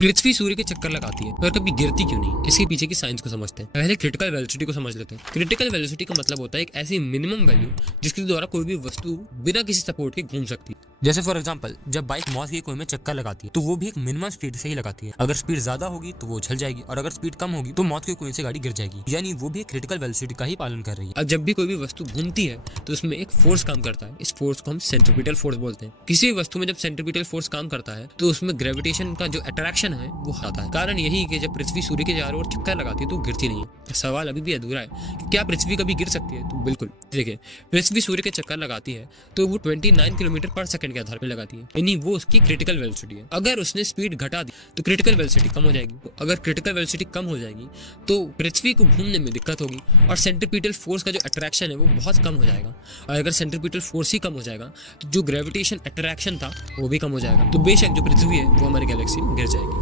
पृथ्वी सूर्य के चक्कर लगाती है और कभी गिरती क्यों नहीं? इसके पीछे की साइंस को समझते हैं। पहले क्रिटिकल वेलोसिटी को समझ लेते हैं। क्रिटिकल वेलोसिटी का मतलब होता है एक ऐसी मिनिमम वैल्यू जिसके द्वारा कोई भी वस्तु बिना किसी सपोर्ट के घूम सकती है। जैसे फॉर एग्जांपल, जब बाइक मौत के कुएं में चक्कर लगाती है तो वो भी एक मिनिमम स्पीड से ही लगाती है। अगर स्पीड ज्यादा होगी तो वो उछल जाएगी और अगर स्पीड कम होगी तो मौत के कुएं से गाड़ी गिर जाएगी। यानी वो भी क्रिटिकल वेलोसिटी का ही पालन कर रही है। अब जब भी कोई भी वस्तु घूमती है तो उसमें एक फोर्स काम करता है। इस फोर्स को हम सेंट्रीपिटल फोर्स बोलते हैं। किसी भी वस्तु में जब सेंट्रीपिटल फोर्स काम करता है तो उसमें ग्रेविटेशन का जो अट्रैक्शन है वो आता है। कारण यही कि जब पृथ्वी सूर्य के चारों ओर चक्कर लगाती है तो गिरती नहीं है। सवाल अभी भी अधूरा है कि क्या पृथ्वी कभी गिर सकती है? तो बिल्कुल। देखिए, पृथ्वी सूर्य के चक्कर लगाती है तो वो 29 किलोमीटर पर सेकंड के आधार पर लगाती है, यानी वो उसकी क्रिटिकल वेलोसिटी है। अगर उसने स्पीड घटा दी तो क्रिटिकल वेलोसिटी कम हो जाएगी। तो अगर क्रिटिकल वेलोसिटी कम हो जाएगी तो पृथ्वी को घूमने में दिक्कत होगी और सेंट्रीपिटल फोर्स का जो अट्रैक्शन है वो बहुत कम हो जाएगा। और अगर सेंट्रीपिटल फोर्स ही कम हो जाएगा तो जो ग्रेविटेशन अट्रैक्शन था वो भी कम हो जाएगा। तो बेशक जो पृथ्वी है वो हमारी गैलेक्सी में गिर जाएगी।